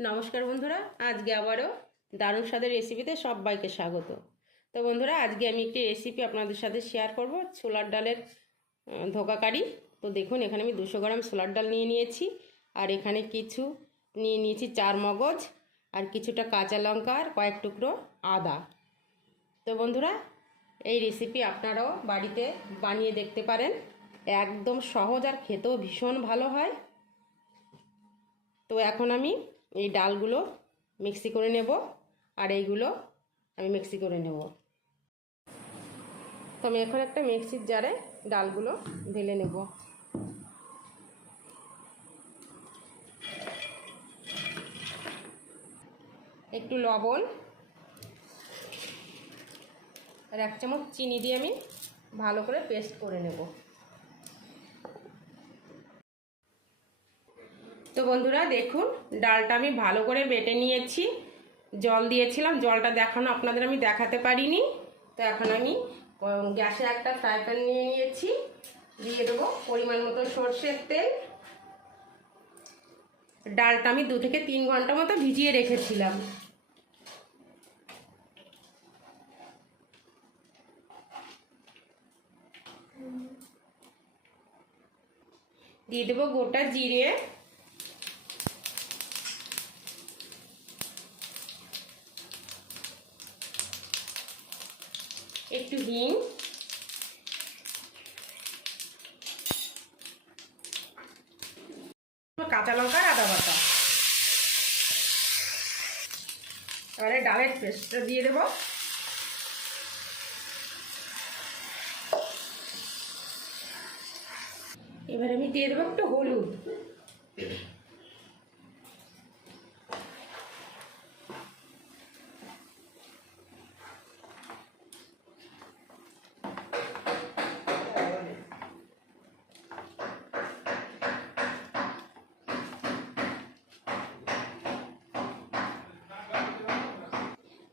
নমস্কার বন্ধুরা আজকে আবারও দারুণ স্বাদের রেসিপিতে সবাইকে স্বাগত। তো বন্ধুরা আজকে আমি একটি রেসিপি আপনাদের সাথে শেয়ার করব ছোলার ডালের আহ, ধোকা কারি। তো দেখুন এখানে আমি দুশো গ্রাম ছোলার ডাল নিয়ে নিয়েছি আর এখানে কিছু নিয়ে নিয়েছি চার মগজ আর কিছুটা কাঁচা লঙ্কা আর কয়েক টুকরো আদা। তো বন্ধুরা এই রেসিপি আপনারাও বাড়িতে বানিয়ে দেখতে পারেন। একদম সহজ আর খেতেও ভীষণ ভালো হয়। তো এখন আমি এই ডালগুলো মিক্সি করে নেব আর এইগুলো আমি মিক্সি করে নেব। তো আমি এখন একটা মিক্সির জারে ডালগুলো ঢেলে নেব। একটু লবণ আর এক চামচ চিনি দিয়ে আমি ভালো করে পেস্ট করে নেব। তো বন্ধুরা দেখুন, ডালটা আমি ভালো করে বেটে নিয়েছি। জল দিয়েছিলাম, জলটা দেখানো আপনাদের আমি দেখাতে পারিনি। তো এখন আমি গ্যাসে একটা ফ্রাই প্যান নিয়ে নিয়েছি। দিয়ে দেবো পরিমাণ মতো সর্ষের তেল। ডালটা আমি দু থেকে তিন ঘণ্টা মতো ভিজিয়ে রেখেছিলাম। দিয়ে দেবো গোটা জিরে। হিং কাঁচা লঙ্কা আদা বাটা। এবারে ডালের পেস্টটা দিয়ে দেবো। এবারে আমি দিয়ে দেবো একটু হলুদ।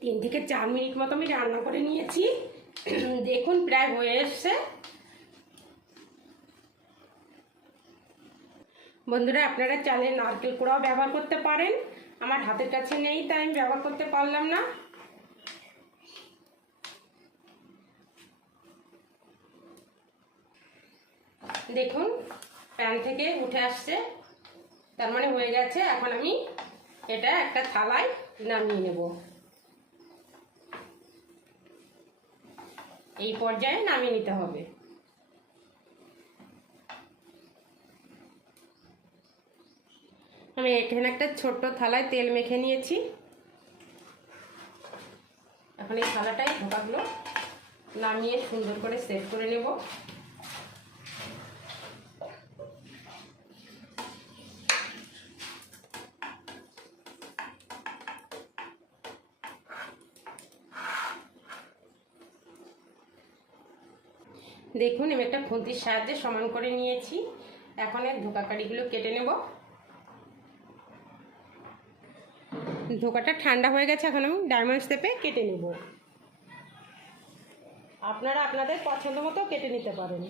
তিন থেকে চার মিনিট মতো আমি রান্না করে নিয়েছি। দেখুন, প্রায় হয়ে এসছে। বন্ধুরা, আপনারা চালে নারকেল কোড়াও ব্যবহার করতে পারেন। আমার হাতের কাছে নেই, তাই আমি ব্যবহার করতে পারলাম না। দেখুন, প্যান থেকে উঠে আসছে। তার মানে হয়ে গেছে। এখন আমি এটা একটা থালায় নামিয়ে নেব। এই পর্যায়ে নামিয়ে নিতে হবে। আমি এখানে একটা ছোট্ট থালায় তেল মেখে নিয়েছি। এখন এই থালাটায় ঢোকাগুলো নামিয়ে সুন্দর করে সেট করে নেব। দেখুন, আমি একটা খুন্তির সাহায্যে সমান করে নিয়েছি। এখন এর ধোকাকারিগুলো কেটে নেব। ধোকাটা ঠান্ডা হয়ে গেছে, এখন আমি ডায়মন্ড স্টেপে কেটে নেব। আপনারা আপনাদের পছন্দ মতো কেটে নিতে পারেন।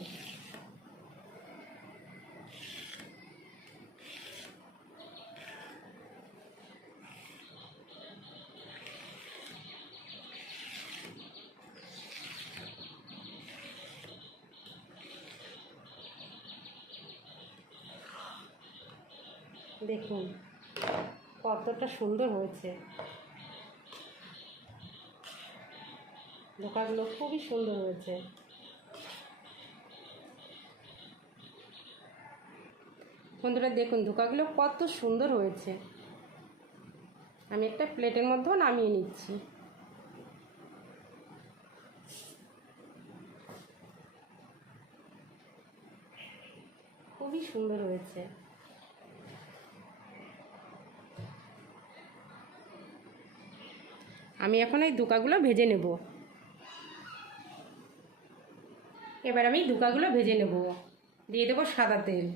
দেখুন কতটা সুন্দর হয়েছে। ধোকাগুলো খুবই সুন্দর হয়েছে। বন্ধুরা, দেখুন ধোকাগুলো কত সুন্দর হয়েছে। আমি একটা প্লেটের মধ্যেও নামিয়ে নিচ্ছি। খুবই সুন্দর হয়েছে। আমি এখন এই দুকাগুলো ভেজে নেব। এবার আমি দুকাগুলো ভেজে নেব। দিয়ে দেবো সাদা তেল।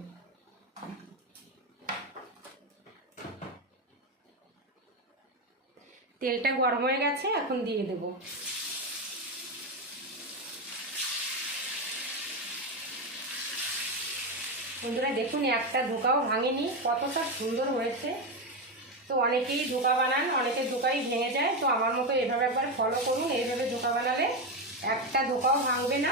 তেলটা গরম হয়ে গেছে, এখন দিয়ে দেব। বন্ধুরা, দেখুন, একটা ধোকাও ভাঙেনি, কতটা সুন্দর হয়েছে। তো অনেকেই ধোকা বানান, অনেকের ধোকাই ভেঙে যায়। তো আমার মতো এভাবে একবার ফলো করুন, এইভাবে ধোকা বানালে একটা ধোকাও ভাঙবে না।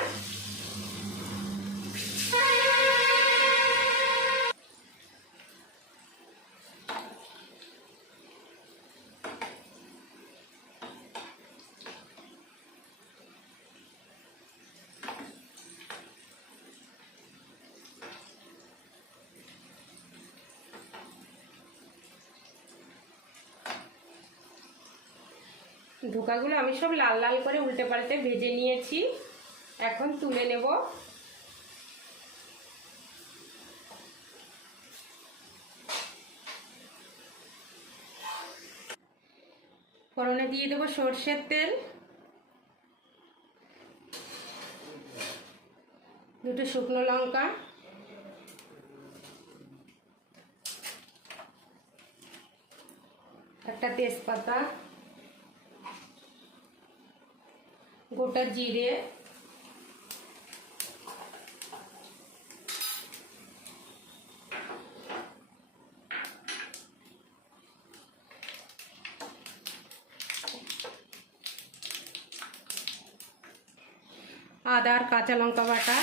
ধোকাগুলো আমি সব লাল লাল করে উল্টে পাল্টে ভেজে নিয়েছি। এখন তুলে নেব। ফোড়নে দিয়ে দেবো সর্ষের তেল। দুটো শুকনো লঙ্কা। একটা তেজপাতা। গোটা জিরে। আদা কাঁচা লঙ্কা বাটা।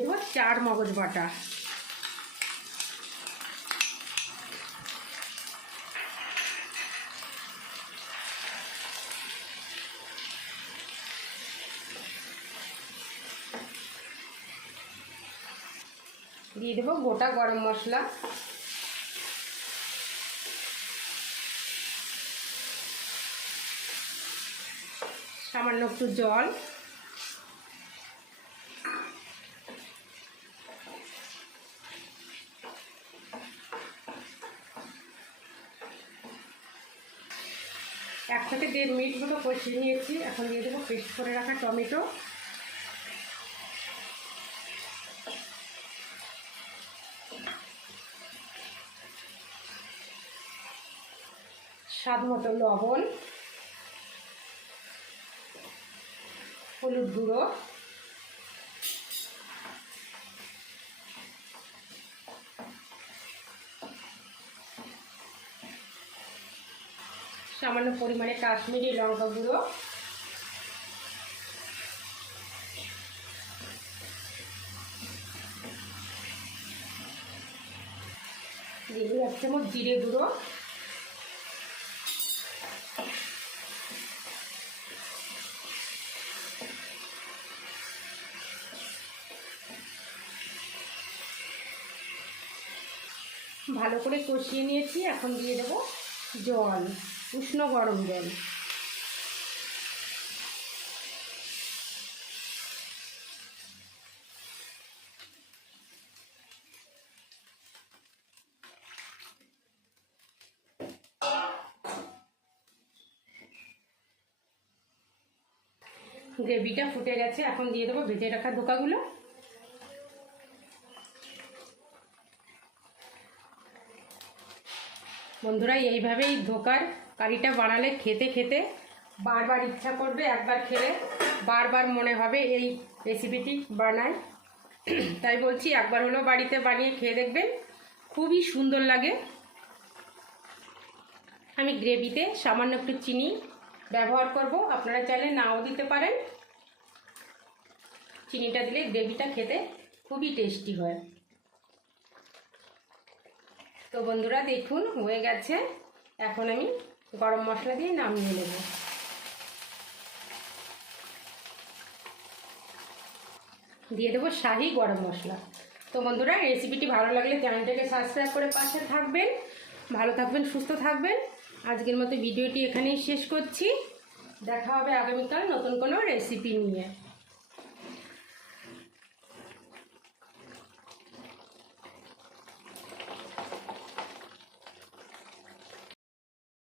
এবার চার মগজ বাটা। দিয়ে দেবো গোটা গরম মশলা। সামান্য একটু জল। এক থেকে দেড় মিনিট মতো কষিয়ে নিয়েছি। এখন দিয়ে দেবো পেস্ট করে রাখা টমেটো। স্বাদ মতো লবণ, হলুদ গুঁড়ো, সামান্য পরিমাণে কাশ্মীরি লঙ্কা গুঁড়ো, দিয়ে এক চামচ জিরে গুঁড়ো ভালো করে কষিয়ে নিয়েছি, এখন দিয়ে দেবো জল, উষ্ণ গরম জল। গ্রেভিটা ফুটে গেছে, এখন দিয়ে দেবো ভেজে রাখা ধোকাগুলো বন্ধুরা, এইভাবেই ধোকার কারিটা বানালে খেতে খেতে বারবার ইচ্ছা করবে একবার খেলে, বারবার মনে হবে এই রেসিপিটি বানায়। তাই বলছি, একবার হলো বাড়িতে বানিয়ে খেয়ে দেখবেন, খুবই সুন্দর লাগে। আমি গ্রেভিতে সামান্য একটু চিনি ব্যবহার করব, আপনারা চাইলে নাও দিতে পারেন। চিনিটা দিলে গ্রেভিটা খেতে খুবই টেস্টি হয়। তো বন্ধুরা দেখুন, হয়ে গেছে। এখন আমি গরম মশলা দিয়ে নামিয়ে নেব। দিয়ে দেবো শাহি গরম মশলা। তো বন্ধুরা রেসিপিটি ভালো লাগলে চ্যানেলটাকে সাবস্ক্রাইব করে পাশে থাকবেন। ভালো থাকবেন, সুস্থ থাকবেন। আজকের মতো ভিডিওটি এখানেই শেষ করছি। দেখা হবে আগামীকাল নতুন কোনো রেসিপি নিয়ে।